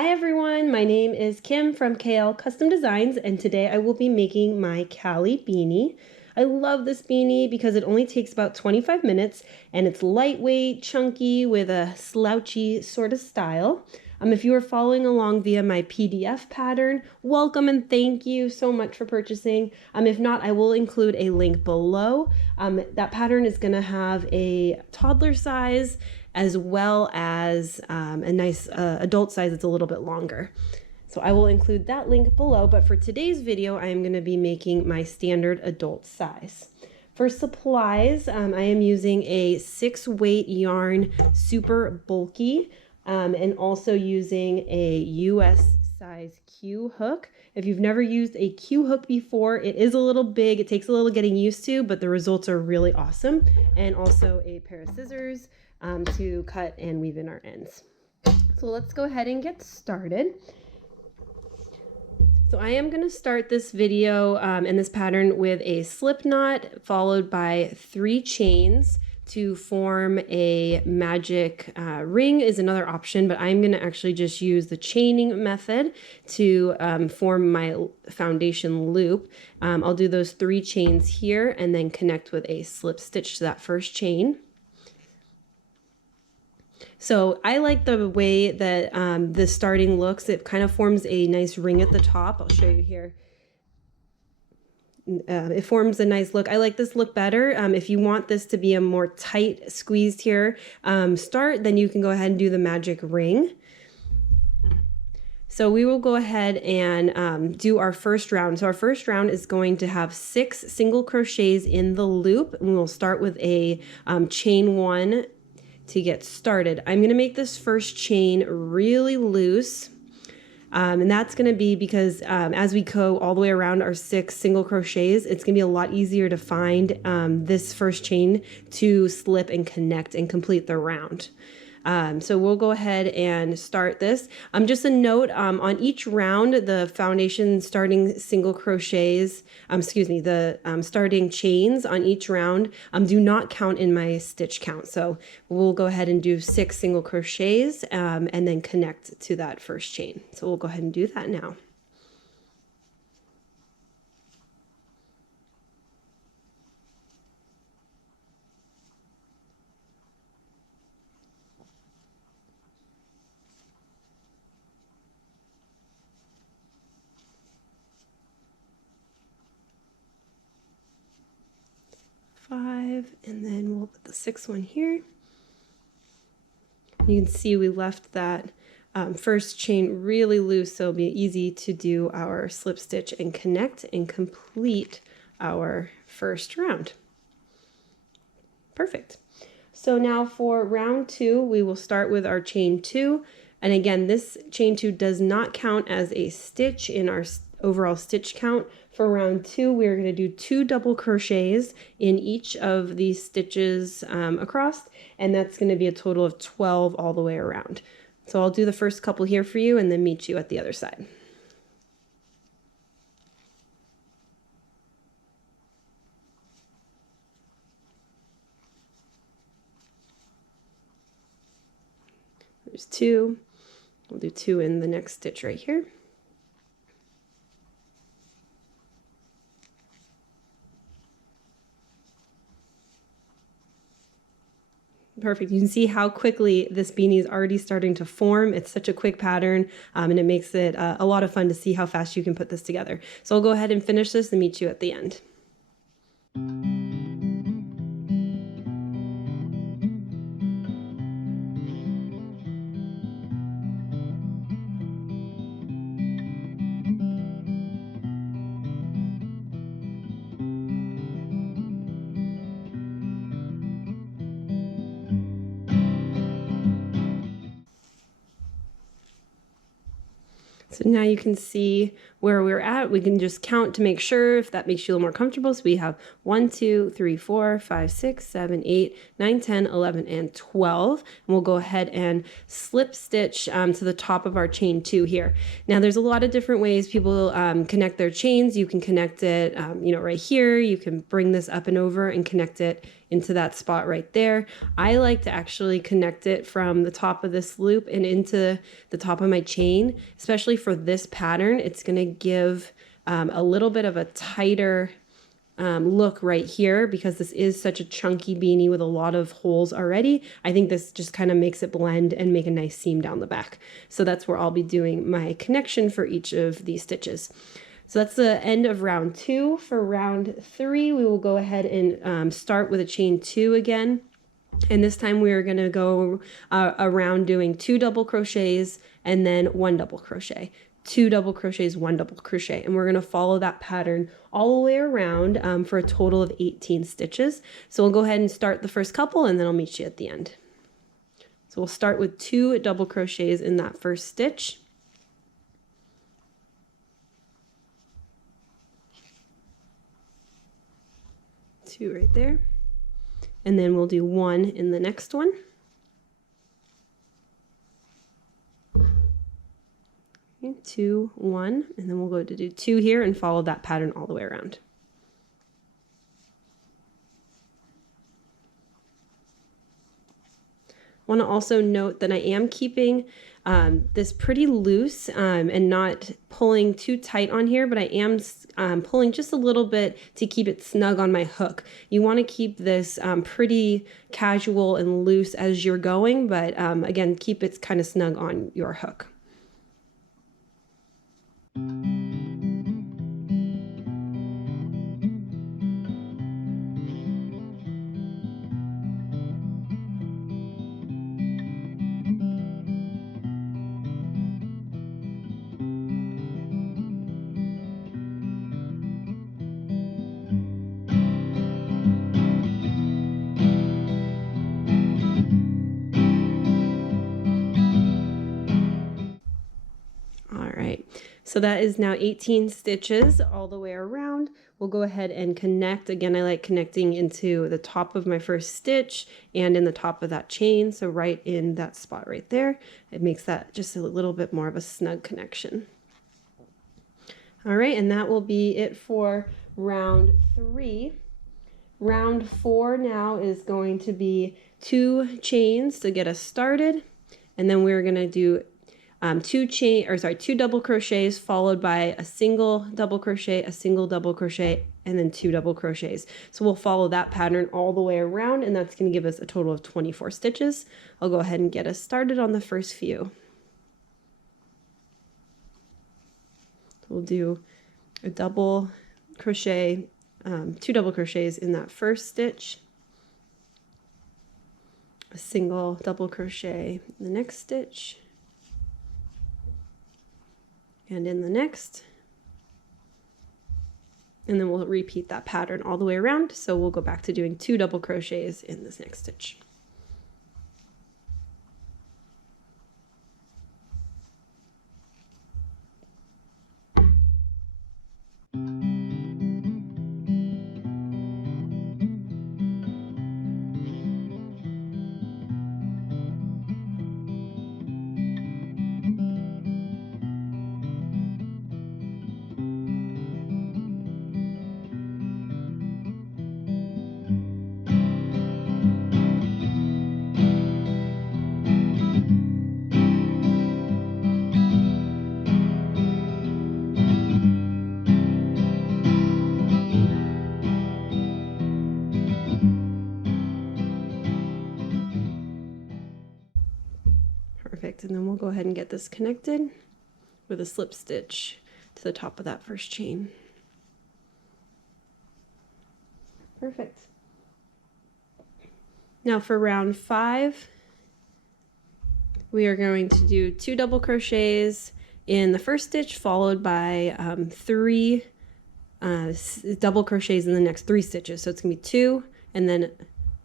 Hi everyone, my name is Kim from KL Custom Designs, and today I will be making my Cali beanie. I love this beanie because it only takes about 25 minutes and it's lightweight, chunky, with a slouchy sort of style. If you are following along via my PDF pattern, welcome and thank you so much for purchasing. If not, I will include a link below. That pattern is going to have a toddler size as well as a nice adult size that's a little bit longer. So I will include that link below, but for today's video, I am going to be making my standard adult size. For supplies, I am using a 6-weight yarn, super bulky, and also using a US size Q hook. If you've never used a Q hook before, it is a little big. It takes a little getting used to, but the results are really awesome. And also a pair of scissors to cut and weave in our ends. So let's go ahead and get started. So I am going to start this video and this pattern with a slip knot followed by 3 chains to form a magic ring is another option, but I'm going to actually just use the chaining method to form my foundation loop. I'll do those 3 chains here and then connect with a slip stitch to that first chain. So I like the way that the starting looks. It kind of forms a nice ring at the top. I'll show you here. It forms a nice look. I like this look better. If you want this to be a more tight squeezed here start, then you can go ahead and do the magic ring. So we will go ahead and do our first round. So our first round is going to have 6 single crochets in the loop, and we'll start with a chain 1 to get started. I'm going to make this first chain really loose, and that's going to be because as we go all the way around our 6 single crochets, it's going to be a lot easier to find this first chain to slip and connect and complete the round. So we'll go ahead and start this. Just a note, on each round, the foundation starting single crochets, the starting chains on each round do not count in my stitch count. So we'll go ahead and do 6 single crochets and then connect to that first chain. So we'll go ahead and do that now. And then we'll put the 6th one here. You can see we left that first chain really loose, so it'll be easy to do our slip stitch and connect and complete our first round. Perfect. So now for round 2, we will start with our chain 2. And again, this chain 2 does not count as a stitch in our overall stitch count. For round 2, we're going to do 2 double crochets in each of these stitches across, and that's going to be a total of 12 all the way around. So I'll do the first couple here for you and then meet you at the other side. There's 2. We'll do 2 in the next stitch right here. Perfect. You can see how quickly this beanie is already starting to form. It's such a quick pattern, and it makes it a lot of fun to see how fast you can put this together. So I'll go ahead and finish this and meet you at the end. So So now you can see where we're at. We can just count to make sure if that makes you a little more comfortable. So we have 1, 2, 3, 4, 5, 6, 7, 8, 9, 10, 11, and 12. And we'll go ahead and slip stitch to the top of our chain 2 here. Now there's a lot of different ways people connect their chains. You can connect it, right here. You can bring this up and over and connect it into that spot right there. I like to actually connect it from the top of this loop and into the top of my chain, especially for this pattern. It's going to give a little bit of a tighter look right here because this is such a chunky beanie with a lot of holes already. I think this just kind of makes it blend and make a nice seam down the back. So that's where I'll be doing my connection for each of these stitches. So that's the end of round 2. For round 3, we will go ahead and start with a chain 2 again. And this time we are going to go around doing 2 double crochets and then 1 double crochet. 2 double crochets, 1 double crochet. And we're going to follow that pattern all the way around for a total of 18 stitches. So we'll go ahead and start the first couple and then I'll meet you at the end. So we'll start with 2 double crochets in that first stitch. 2 right there, and then we'll do 1 in the next one. Okay, 2, 1, and then we'll go to do 2 here and follow that pattern all the way around. I want to also note that I am keeping this pretty loose and not pulling too tight on here, but I am pulling just a little bit to keep it snug on my hook. You want to keep this pretty casual and loose as you're going, but again, keep it kind of snug on your hook. So that is now 18 stitches all the way around. We'll go ahead and connect. Again, I like connecting into the top of my first stitch and in the top of that chain. So right in that spot right there, it makes that just a little bit more of a snug connection. All right, and that will be it for round 3. Round 4 now is going to be 2 chains to get us started. And then we're gonna do 2 double crochets followed by a single double crochet, a single double crochet, and then 2 double crochets. So we'll follow that pattern all the way around, and that's going to give us a total of 24 stitches. I'll go ahead and get us started on the first few. We'll do a double crochet, 2 double crochets in that first stitch, a single double crochet in the next stitch, and in the next, and then we'll repeat that pattern all the way around. So we'll go back to doing 2 double crochets in this next stitch. Perfect, and then we'll go ahead and get this connected with a slip stitch to the top of that first chain. Perfect. Now for round 5, we are going to do 2 double crochets in the first stitch followed by 3 double crochets in the next 3 stitches. So it's gonna be 2 and then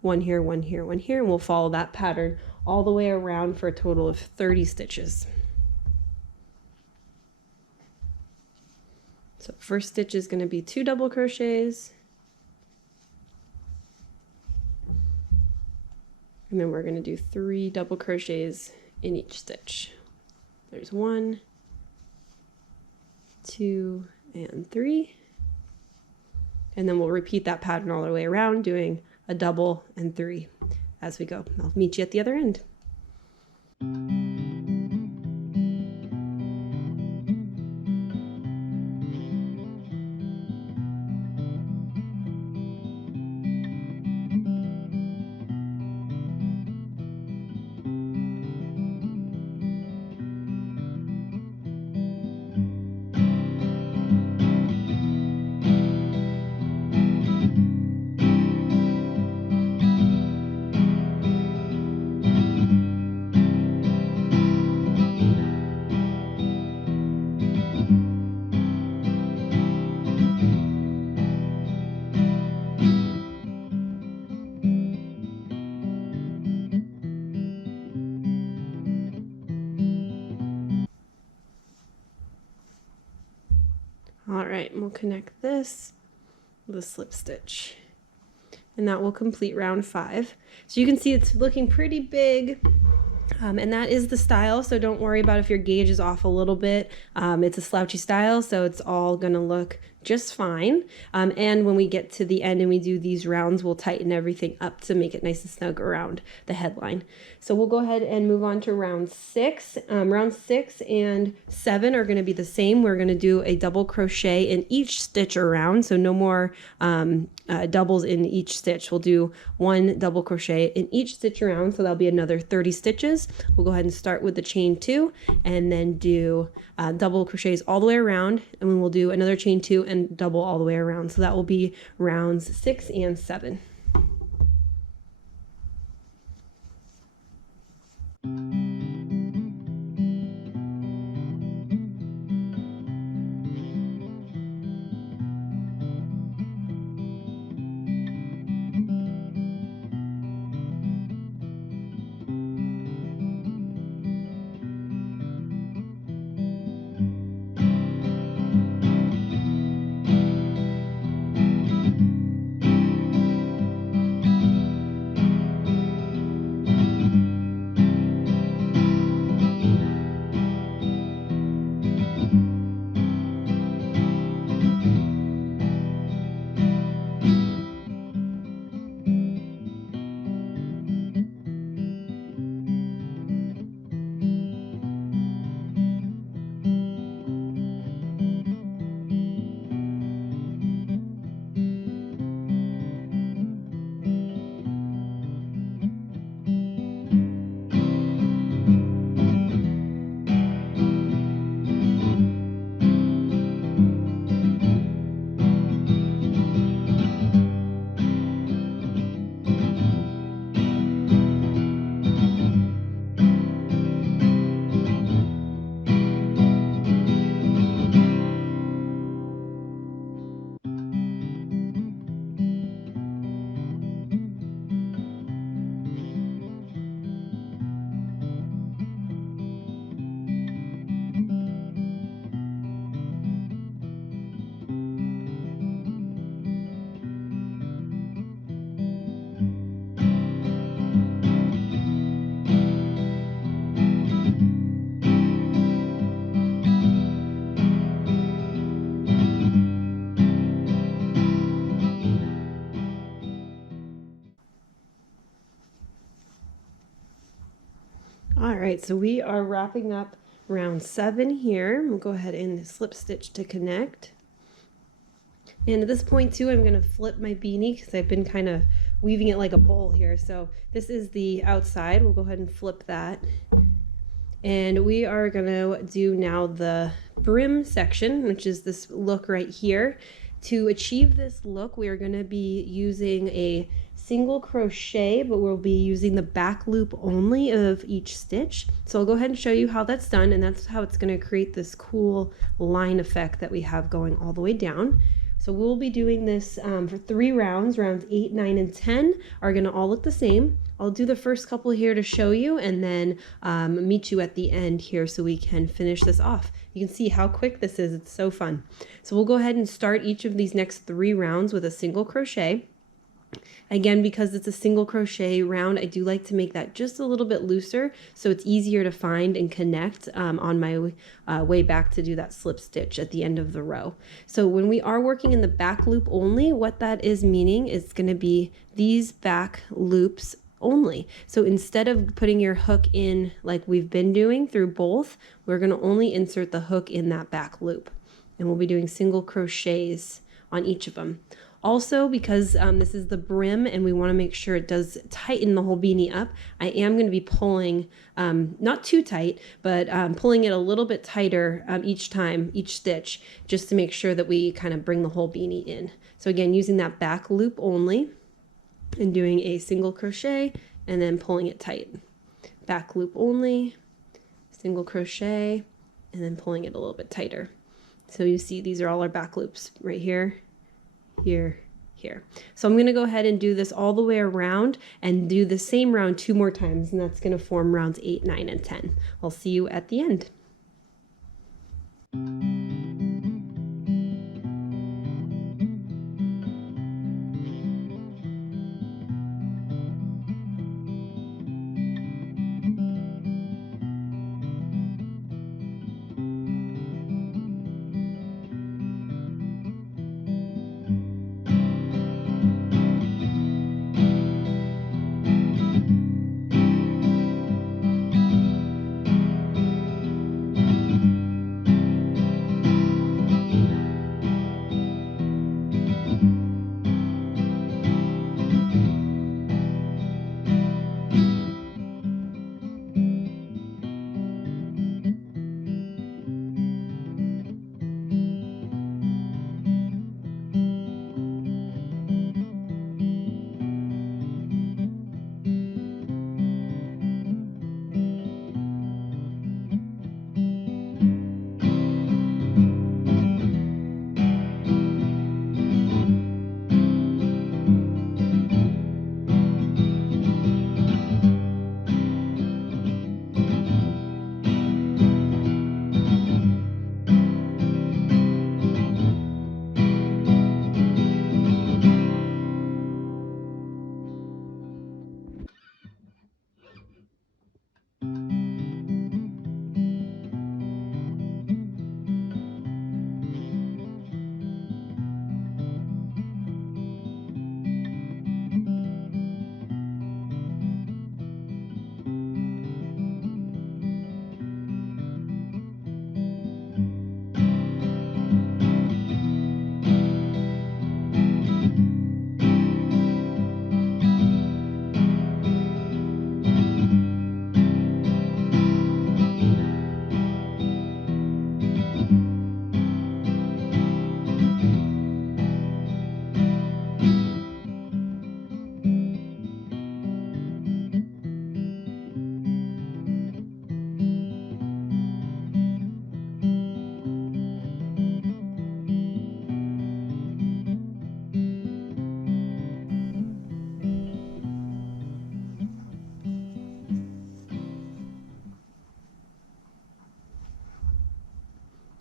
1 here, 1 here, 1 here, and we'll follow that pattern all the way around for a total of 30 stitches. So first stitch is going to be 2 double crochets. And then we're going to do 3 double crochets in each stitch. There's 1, 2, and 3. And then we'll repeat that pattern all the way around, doing a double and 3 as we go. I'll meet you at the other end. All right, and we'll connect this with a slip stitch, and that will complete round 5. So you can see it's looking pretty big, and that is the style, so don't worry about if your gauge is off a little bit. It's a slouchy style, so it's all gonna look just fine. And when we get to the end and we do these rounds, we'll tighten everything up to make it nice and snug around the headline. So we'll go ahead and move on to round 6. Round 6 and 7 are going to be the same. We're going to do a double crochet in each stitch around, so no more doubles in each stitch. We'll do 1 double crochet in each stitch around, so that'll be another 30 stitches. We'll go ahead and start with the chain 2 and then do double crochets all the way around, and then we'll do another chain 2 and double all the way around. So that will be rounds 6 and 7. All right, so we are wrapping up round 7 here. We'll go ahead and slip stitch to connect. And at this point too, I'm going to flip my beanie because I've been kind of weaving it like a bowl here. So this is the outside. We'll go ahead and flip that. And we are going to do now the brim section, which is this look right here. To achieve this look, we are going to be using a single crochet, but we'll be using the back loop only of each stitch. So I'll go ahead and show you how that's done, and that's how it's going to create this cool line effect that we have going all the way down. So we'll be doing this for 3 rounds. Rounds 8, 9, and 10 are going to all look the same. I'll do the first couple here to show you, and then meet you at the end here so we can finish this off. You can see how quick this is. It's so fun. So we'll go ahead and start each of these next 3 rounds with a single crochet. Again, because it's a single crochet round, I do like to make that just a little bit looser so it's easier to find and connect on my way back to do that slip stitch at the end of the row. So when we are working in the back loop only, what that is meaning is going to be these back loops only. So instead of putting your hook in like we've been doing through both, we're going to only insert the hook in that back loop. And we'll be doing single crochets on each of them. Also, because this is the brim and we want to make sure it does tighten the whole beanie up, I am going to be pulling, not too tight, but pulling it a little bit tighter each time, each stitch, just to make sure that we kind of bring the whole beanie in. So again, using that back loop only and doing a single crochet and then pulling it tight. Back loop only, single crochet, and then pulling it a little bit tighter. So you see these are all our back loops right here. Here. So I'm going to go ahead and do this all the way around and do the same round 2 more times, and that's going to form rounds 8, 9, and 10. I'll see you at the end.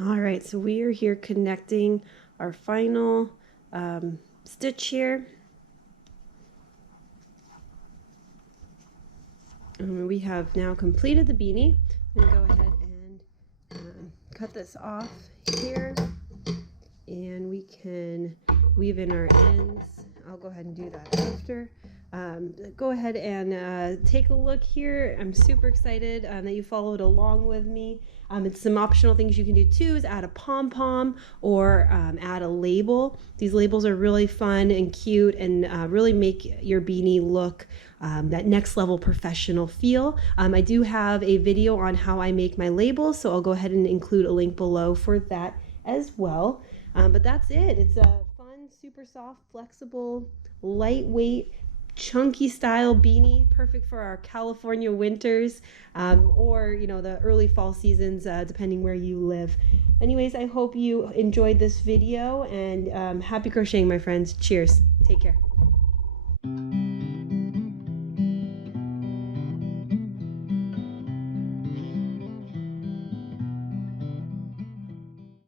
All right, so we are here connecting our final stitch here. And we have now completed the beanie. I'm going to go ahead and cut this off here, and we can weave in our ends. I'll go ahead and do that after. Go ahead and take a look here. I'm super excited that you followed along with me. It's some optional things you can do too, is add a pom pom or add a label. These labels are really fun and cute and really make your beanie look that next level professional feel. I do have a video on how I make my labels, so I'll go ahead and include a link below for that as well. But that's it. It's a fun, super soft, flexible, lightweight, chunky style beanie, perfect for our California winters or the early fall seasons, depending where you live. Anyways, I hope you enjoyed this video, and happy crocheting, my friends. Cheers. Take care.